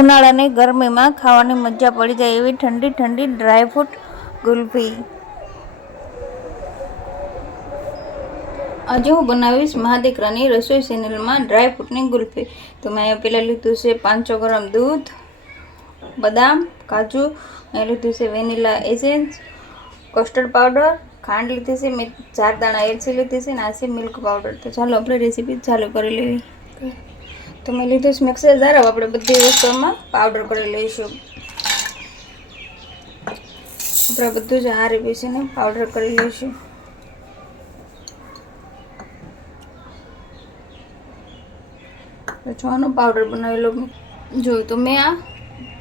ઉનાળાની ગરમીમાં ખાવાની મજા પડી જાય એવી ઠંડી ઠંડી ડ્રાયફ્રૂટ ગુલ્ફી. આજે હું બનાવીશ મહાદીકરાની રસોઈ ચેનલમાં ડ્રાયફ્રૂટની ગુલ્ફી. તો મેં અહીંયા પહેલાં લીધું છે 500 ગ્રામ દૂધ, બદામ, કાજુ, અહીંયા લીધું છે વેનીલા એસેન્સ, કસ્ટર્ડ પાવડર, ખાંડ લીધી છે, મેં 4 દાણા એલચી લીધી છે અને આ છે મિલ્ક પાવડર. તો ચાલો આપણે રેસીપી ચાલુ કરી લેવી. તો મેં લીધું છે મિક્સર જાર. આપણે બધી વસ્તુમાં પાવડર કરી લઈશું. આપણે બધું જ હારી પીસીને પાવડર કરી લઈશું. ચોનો પાવડર બનાવેલો જો તો મેં આ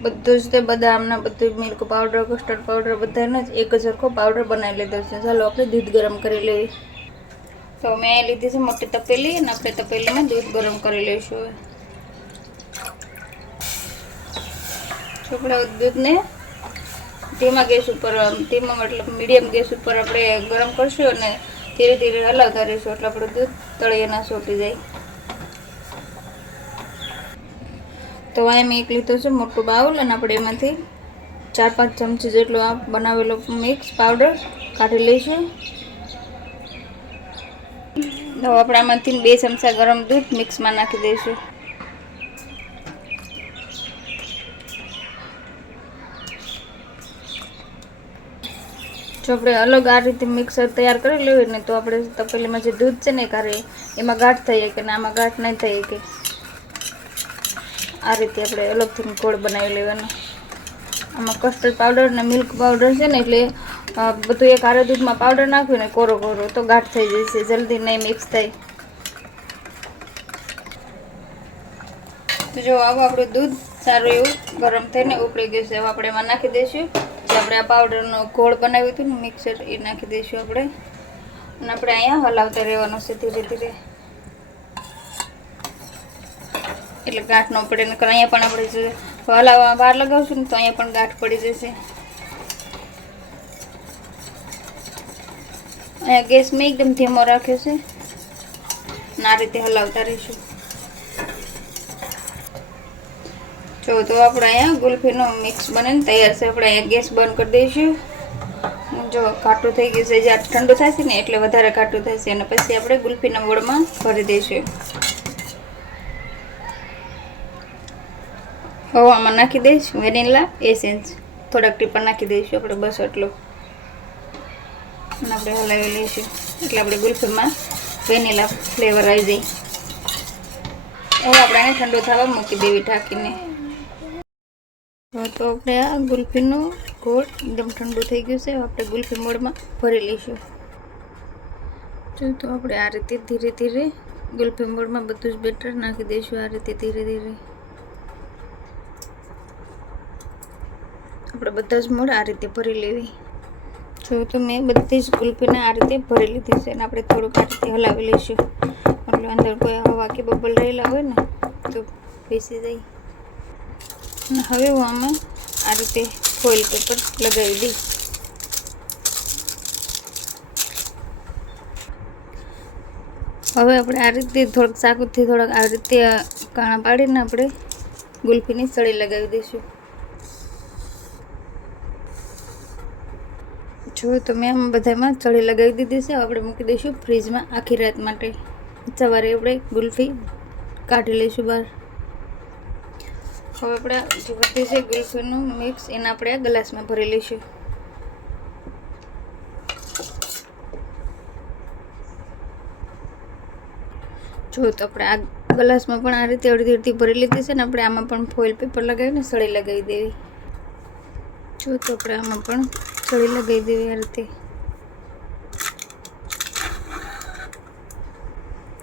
બધું જ તે બદામના બધું મિલ્ક પાવડર, કસ્ટર્ડ પાવડર બધાનો જ એક સરખો પાવડર બનાવી લીધો છે. ચાલો આપણે દૂધ ગરમ કરી લઈએ. તો મેં લીધી છે મોટી તપેલી અને આપણે તપેલીમાં દૂધ ગરમ કરી લઈશું. આપણે દૂધને ધીમા ગેસ ઉપર, ધીમા મતલબ મીડિયમ ગેસ ઉપર આપણે ગરમ કરશું અને ધીરે ધીરે હલાવતા રહીશું એટલે આપણું દૂધ તળિયે ના ચોંટી જાય. તો અહીંયા મેં એક લીધું છે મોટું બાઉલ અને આપણે એમાંથી 4-5 ચમચી જેટલો આ બનાવેલો મિક્સ પાવડર કાઢી લઈશું. તો આપણે આમાંથી 2 ચમચા ગરમ દૂધ મિક્સમાં નાખી દઈશું. જો આપણે અલગ આ રીતે મિક્સર તૈયાર કરી લેવું ને તો આપણે તપેલીમાં જે દૂધ છે ને કાઢીએ એમાં ગાંઠ થઈ જાય કે આમાં ગાંઠ નહીં થઈ કે આ રીતે આપણે અલગથી ગોળ બનાવી લેવાનો. આમાં કસ્ટર્ડ પાવડર અને મિલ્ક પાવડર છે ને એટલે બધું એક હારે દૂધમાં પાવડર નાખ્યું ને કોરો કોરો તો ગાંઠ થઈ જશે, જલ્દી નહીં મિક્સ થાય. તો જો આવું આપણું દૂધ સારું એવું ગરમ થઈને ઉકળી ગયું છે. હવે આપણે એમાં નાખી દઈશું જે આપણે આ પાવડરનો ગોળ બનાવ્યું હતું ને મિક્સર એ નાખી દઈશું આપણે. અને આપણે અહીંયા હલાવતા રહેવાનું છે ધીરે ધીરે એટલે ગાંઠ ન પડે. નકર અહીંયા પણ આપણે હલાવવા બહાર લગાવશું ને તો અહીંયા પણ ગાંઠ પડી જશે. અહીંયા ગેસ મેં એકદમ ધીમો રાખ્યો છે અને આ રીતે હલાવતા રહીશું. જો તો આપણે અહીંયા ગુલ્ફીનો મિક્સ બનીને તૈયાર છે. આપણે અહીંયા ગેસ બંધ કરી દઈશું. જો ઘાટું થઈ ગયું છે, જ્યારે ઠંડુ થશે ને એટલે વધારે ઘાટું થશે અને પછી આપણે ગુલ્ફીના ગોળમાં ભરી દઈશું. હવે આમાં નાખી દઈશ વેનીલા એસેન્સ, થોડાક ટીપા નાખી દઈશું આપણે બસ એટલું અને આપણે હલાવી લઈશું એટલે આપણે ગુલ્ફીમાં વેનીલા ફ્લેવર આવી જાય. હવે આપણે એને ઠંડુ થવા મૂકી દેવી ઢાંકીને. તો આપણે આ ગુલ્ફીનું ગોળ એકદમ ઠંડુ થઈ ગયું છે. આપણે ગુલ્ફી મોડમાં ભરી લઈશું. જો તો આપણે આ રીતે ધીરે ધીરે ગુલ્ફી મોડમાં બધું જ બેટર નાખી દઈશું. આ રીતે ધીરે ધીરે આપણે બધા જ મોડ આ રીતે ભરી લેવી. જો તો મેં બધી જ ગુલ્ફીને આ રીતે ભરી લીધી છે અને આપણે થોડુંક આ રીતે હલાવી લઈશું એટલે અંદર કોઈ હવા કે બબલ રહેલા હોય ને તો બેસી જાય. અને હવે હું આમાં આ રીતે ફોઇલ પેપર લગાવી દઈશ. હવે આપણે આ રીતે થોડુંક ચાકુથી થોડાક આ રીતે કાણા પાડીને આપણે ગુલ્ફીની સળી લગાવી દઈશું. જો તો મેં આમાં બધામાં સળી લગાવી દીધી છે. આપણે મૂકી દઈશું ફ્રીજમાં આખી રાત માટે. સવારે આપણે ગુલ્ફી કાઢી લઈશું બહાર. હવે આપણે જે બધી છે ગુલ્ફીનું મિક્સ એને આપણે આ ગ્લાસમાં ભરી લઈશું. જો તો આપણે આ ગ્લાસમાં પણ આ રીતે અડધી અડધી ભરી લીધી છે ને આપણે આમાં પણ ફોઇલ પેપર લગાવીને સળી લગાવી દેવી. જો તો આપણે આમાં પણ સળી લગાવી દેવી આ રીતે.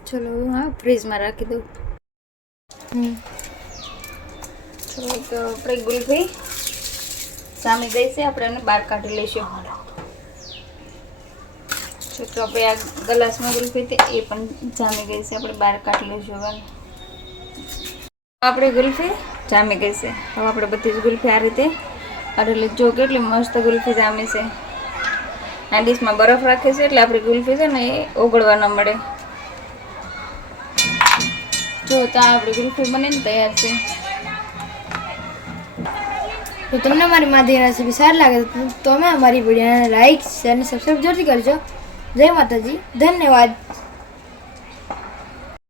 ચલો હું આ ફ્રીજમાં રાખી દઉં. ચલો તો આપણે ગુલ્ફી જામી ગઈ છે. આપણે એને બહાર કાઢી લઈશું. જો તો આપણે આ ગ્લાસમાં ગુલ્ફી હતી એ પણ જામી ગઈ છે. આપણે બહાર કાઢી લઈશું. હવે આપણે ગુલ્ફી જામી ગઈ છે. હવે આપણે બધી જ ગુલ્ફી આ રીતે કાઢી જો કેટલી મસ્ત ગુલ્ફી જામી છે. આ ડીશમાં બરફ રાખે છે એટલે આપણી ગુલ્ફી છે ને એ ઓગળવા ન મળે. જો તો આપણી ગુલ્ફી બનીને તૈયાર છે. તો તમને અમારી માધ્યમ રેસીપી સારી લાગે તો તમે અમારી વિડીયોને લાઈક શેર અને સબસ્ક્રાઈબ જરૂરથી કરજો. જય માતાજી, ધન્યવાદ.